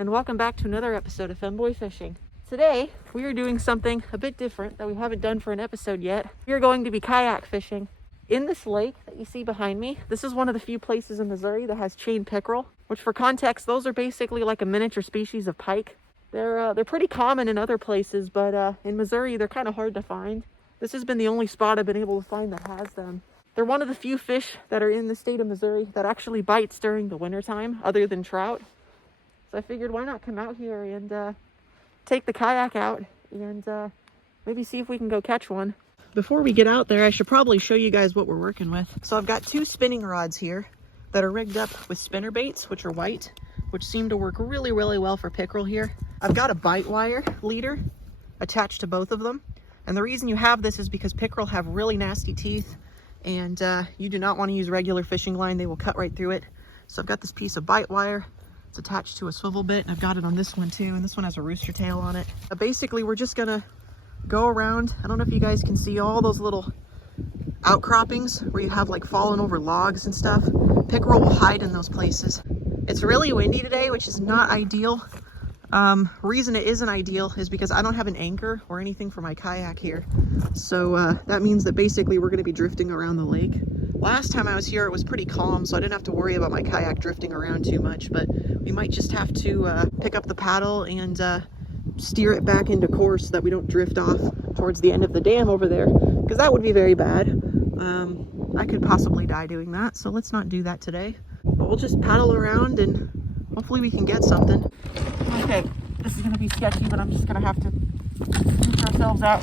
and welcome back to another episode of Femboy Fishing. Today, we are doing something a bit different that we haven't done for an episode yet. We are going to be kayak fishing in this lake that you see behind me. This is one of the few places in Missouri that has chain pickerel, which for context, those are basically like a miniature species of pike. They're pretty common in other places, but in Missouri, they're kind of hard to find. This has been the only spot I've been able to find that has them. They're one of the few fish that are in the state of Missouri that actually bites during the wintertime, other than trout. So I figured, why not come out here and take the kayak out and maybe see if we can go catch one. Before we get out there, I should probably show you guys what we're working with. So I've got two spinning rods here that are rigged up with spinner baits, which are white, which seem to work really, really well for pickerel here. I've got a bite wire leader attached to both of them. And the reason you have this is because pickerel have really nasty teeth, and you do not want to use regular fishing line. They will cut right through it. So I've got this piece of bite wire. It's attached to a swivel bit, and I've got it on this one too, and this one has a rooster tail on it. Basically, we're just gonna go around. I don't know if you guys can see all those little outcroppings where you have like fallen over logs and stuff. Pickerel will hide in those places. It's really windy today, which is not ideal. Reason it isn't ideal is because I don't have an anchor or anything for my kayak here. So that means that basically we're gonna be drifting around the lake. Last time I was here, it was pretty calm, so I didn't have to worry about my kayak drifting around too much, but we might just have to pick up the paddle and steer it back into course so that we don't drift off towards the end of the dam over there, because that would be very bad. I could possibly die doing that, so let's not do that today. But we'll just paddle around and hopefully we can get something. Okay, this is gonna be sketchy, but I'm just gonna have to scoop ourselves out.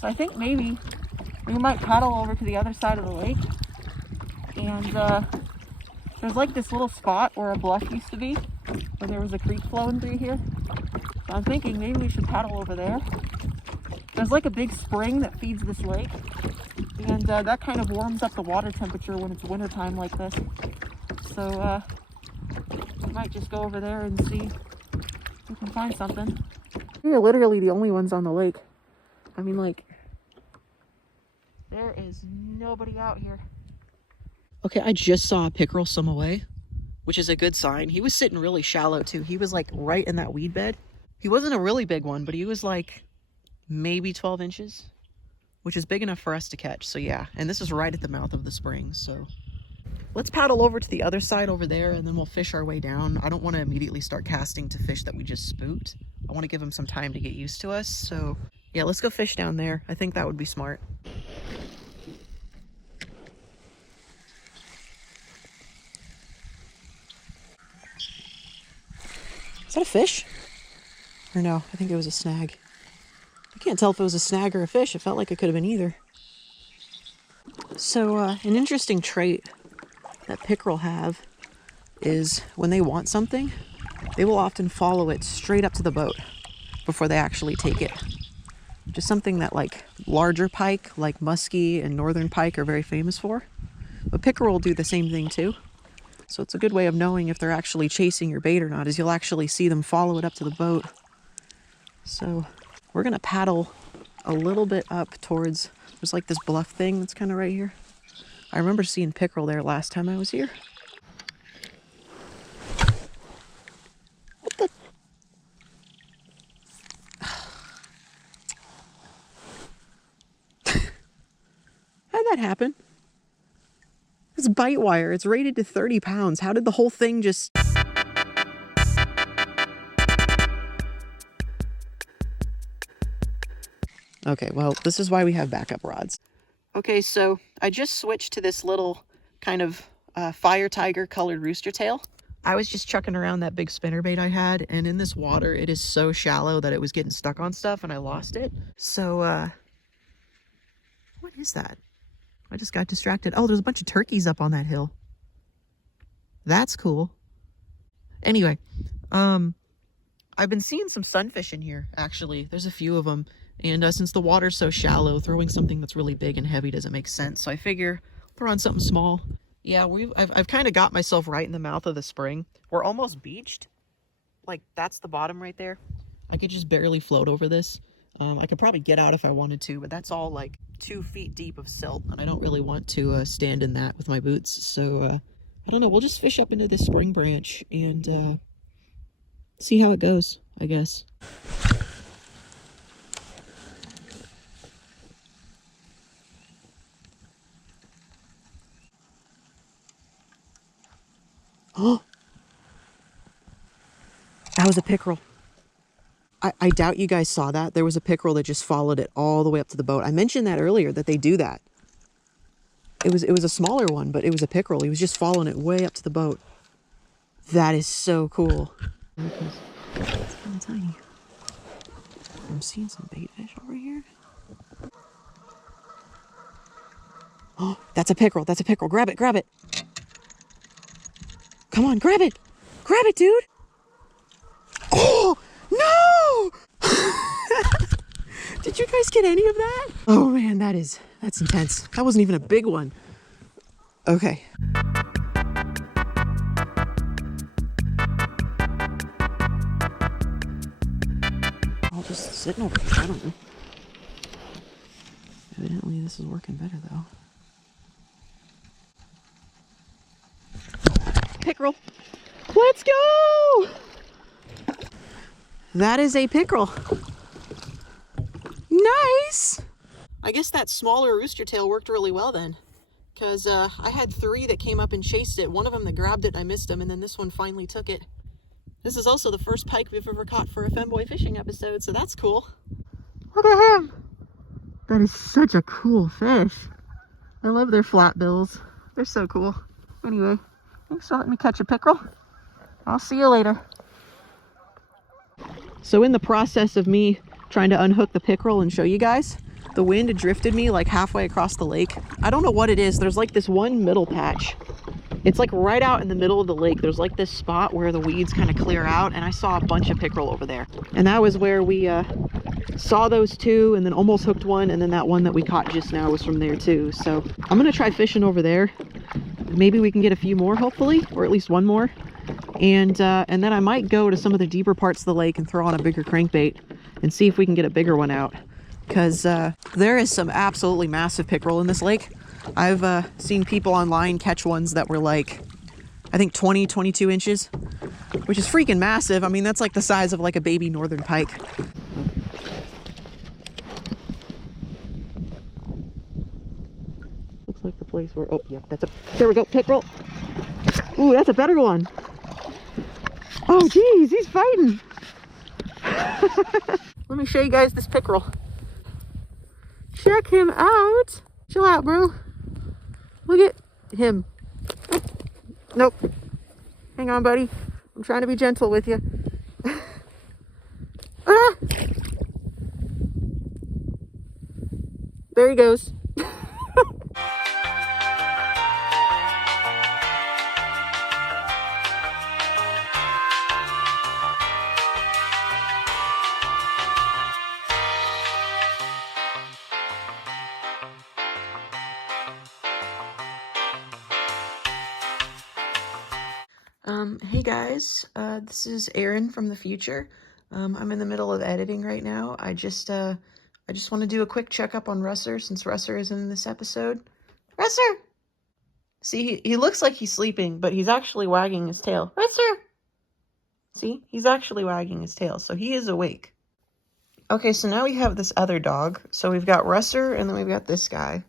So I think maybe we might paddle over to the other side of the lake, and there's like this little spot where a bluff used to be, where there was a creek flowing through here. So I'm thinking maybe we should paddle over there. There's like a big spring that feeds this lake, and that kind of warms up the water temperature when it's wintertime like this. So we might just go over there and see if we can find something. We're literally the only ones on the lake. I mean, like, there is nobody out here. Okay, I just saw a pickerel swim away, which is a good sign. He was sitting really shallow too. He was like right in that weed bed. He wasn't a really big one, but he was like maybe 12 inches, which is big enough for us to catch. So yeah, and this is right at the mouth of the spring. So let's paddle over to the other side over there, and then we'll fish our way down. I don't want to immediately start casting to fish that we just spooked. I want to give them some time to get used to us. So yeah, let's go fish down there. I think that would be smart. Is that a fish? Or no, I think it was a snag. I can't tell if it was a snag or a fish. It felt like it could have been either. So an interesting trait that pickerel have is when they want something, they will often follow it straight up to the boat before they actually take it. Just something that like larger pike, like muskie and northern pike, are very famous for. But pickerel will do the same thing too. So it's a good way of knowing if they're actually chasing your bait or not, is you'll actually see them follow it up to the boat. So we're gonna paddle a little bit up towards, there's like this bluff thing that's kind of right here. I remember seeing pickerel there last time I was here. What the? How'd that happen? It's bite wire. It's rated to 30 pounds. How did the whole thing just... Okay, well, this is why we have backup rods. Okay, so I just switched to this little kind of fire tiger colored rooster tail. I was just chucking around that big spinnerbait I had, and in this water, it is so shallow that it was getting stuck on stuff, and I lost it. So, what is that? I just got distracted. Oh, there's a bunch of turkeys up on that hill. That's cool. Anyway, I've been seeing some sunfish in here, actually. There's a few of them. And since the water's so shallow, throwing something that's really big and heavy doesn't make sense. So I figure throw on something small. Yeah, I've kind of got myself right in the mouth of the spring. We're almost beached. Like, that's the bottom right there. I could just barely float over this. I could probably get out if I wanted to, but that's all like 2 feet deep of silt, and I don't really want to stand in that with my boots. So I don't know, we'll just fish up into this spring branch and see how it goes, I guess. Oh, that was a pickerel. I doubt you guys saw that. There was a pickerel that just followed it all the way up to the boat. I mentioned that earlier, that they do that. It was a smaller one, but it was a pickerel. He was just following it way up to the boat. That is so cool. It's kind of tiny. I'm seeing some bait fish over here. Oh, that's a pickerel. That's a pickerel. Grab it, grab it. Come on, grab it. Grab it, dude. Oh, no! Did you guys get any of that? Oh man, that's intense. That wasn't even a big one. Okay. I'll just sitting over here. I don't know. Evidently this is working better though. Pickerel. Let's go! That is a pickerel. Nice! I guess that smaller rooster tail worked really well then, because I had 3 that came up and chased it. One of them that grabbed it, I missed him, and then this one finally took it. This is also the first pike we've ever caught for a Femboy fishing episode, so that's cool. Look at him! That is such a cool fish. I love their flat bills. They're so cool. Anyway, thanks for letting me catch a pickerel. I'll see you later. So in the process of me trying to unhook the pickerel and show you guys, the wind drifted me like halfway across the lake. I don't know what it is. There's like this one middle patch. It's like right out in the middle of the lake. There's like this spot where the weeds kind of clear out, and I saw a bunch of pickerel over there. And that was where we saw those 2 and then almost hooked one, and then that one that we caught just now was from there too. So I'm gonna try fishing over there. Maybe we can get a few more, hopefully, or at least one more. And then I might go to some of the deeper parts of the lake and throw on a bigger crankbait and see if we can get a bigger one out. Because there is some absolutely massive pickerel in this lake. I've seen people online catch ones that were like, I think 20, 22 inches, which is freaking massive. I mean, that's like the size of like a baby northern pike. Looks like the place where, oh yeah, there we go, pickerel. Ooh, that's a better one. Oh geez, he's fighting. Let me show you guys this pickerel. Check him out. Chill out, bro. Look at him. Oh, nope. Hang on, buddy. I'm trying to be gentle with you. Ah! There he goes. Hey guys, this is Erin from the future. I'm in the middle of editing right now. I just want to do a quick checkup on Russer since Russer isn't in this episode. Russer! See, he looks like he's sleeping, but he's actually wagging his tail. Russer! See, he's actually wagging his tail, so he is awake. Okay, so now we have this other dog. So we've got Russer, and then we've got this guy.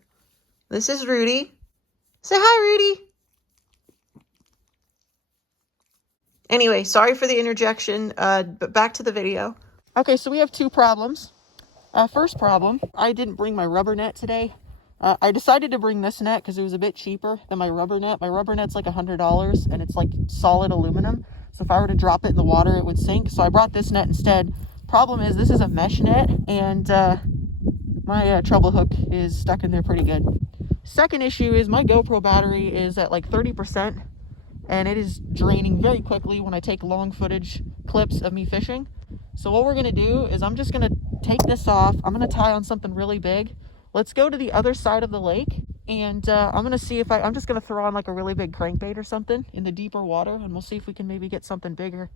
This is Rudy. Say hi, Rudy! Anyway, sorry for the interjection, but back to the video. Okay, so we have 2 problems. First problem, I didn't bring my rubber net today. I decided to bring this net because it was a bit cheaper than my rubber net. My rubber net's like $100, and it's like solid aluminum. So if I were to drop it in the water, it would sink. So I brought this net instead. Problem is, this is a mesh net, and my treble hook is stuck in there pretty good. Second issue is my GoPro battery is at like 30%. And it is draining very quickly when I take long footage clips of me fishing. So what we're gonna do is I'm just gonna take this off. I'm gonna tie on something really big. Let's go to the other side of the lake, and I'm gonna see if I'm just gonna throw on like a really big crankbait or something in the deeper water, and we'll see if we can maybe get something bigger.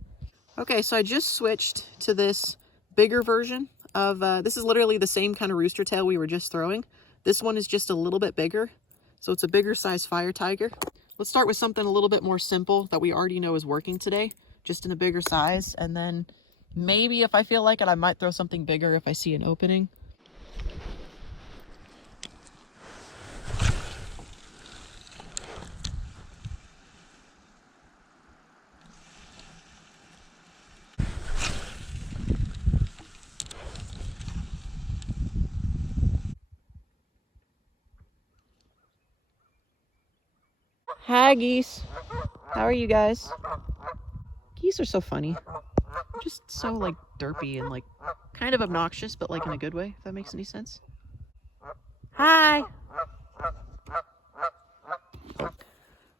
Okay, so I just switched to this bigger version of, this is literally the same kind of rooster tail we were just throwing. This one is just a little bit bigger. So it's a bigger size fire tiger. Let's start with something a little bit more simple that we already know is working today, just in a bigger size. And then maybe if I feel like it, I might throw something bigger if I see an opening. Hi, geese. How are you guys? Geese are so funny. Just so, like, derpy and, like, kind of obnoxious, but, like, in a good way, if that makes any sense. Hi!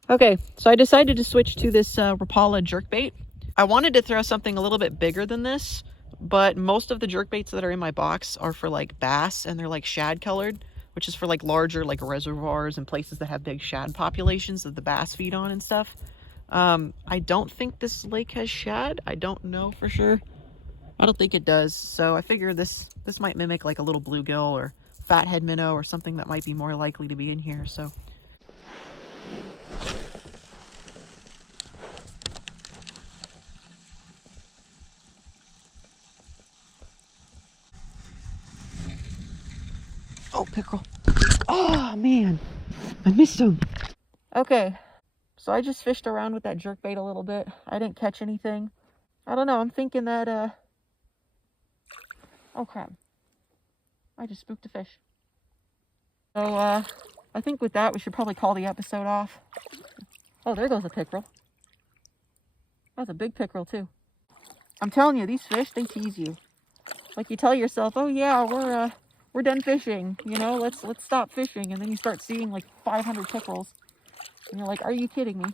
Okay, so I decided to switch to this Rapala jerkbait. I wanted to throw something a little bit bigger than this, but most of the jerkbaits that are in my box are for, like, bass, and they're, like, shad colored, which is for like larger like reservoirs and places that have big shad populations that the bass feed on and stuff. I don't think this lake has shad. I don't know for sure. I don't think it does. So I figure this might mimic like a little bluegill or fathead minnow or something that might be more likely to be in here. So oh, pickerel. Oh man, I missed him. Okay, so I just fished around with that jerkbait a little bit. I didn't catch anything. I don't know, I'm thinking that, oh crap. I just spooked a fish. So, I think with that, we should probably call the episode off. Oh, there goes a pickerel. That's a big pickerel, too. I'm telling you, these fish, they tease you. Like, you tell yourself, oh yeah, we're done fishing, you know, let's stop fishing, and then you start seeing like 500 pickerels, and you're like, are you kidding me?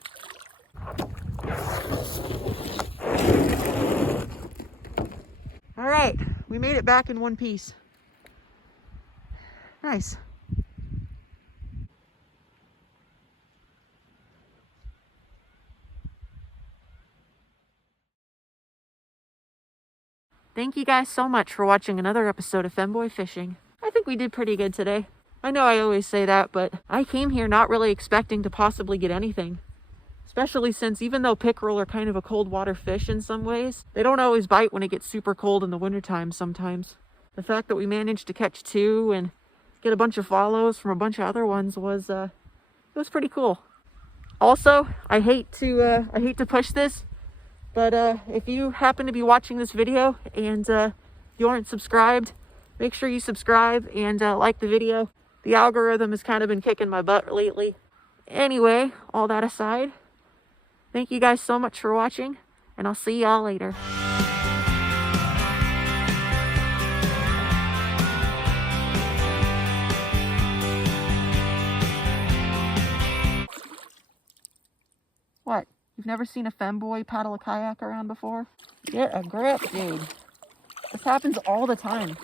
All right, we made it back in one piece. Nice. Thank you guys so much for watching another episode of Femboy Fishing. I think we did pretty good today. I know I always say that, but I came here not really expecting to possibly get anything. Especially since even though pickerel are kind of a cold water fish in some ways, they don't always bite when it gets super cold in the wintertime sometimes. The fact that we managed to catch 2 and get a bunch of follows from a bunch of other ones was, it was pretty cool. Also, I hate to push this, but if you happen to be watching this video and you aren't subscribed, make sure you subscribe and like the video. The algorithm has kind of been kicking my butt lately. Anyway, all that aside, thank you guys so much for watching, and I'll see y'all later. What? You've never seen a femboy paddle a kayak around before? Get a grip, dude. This happens all the time.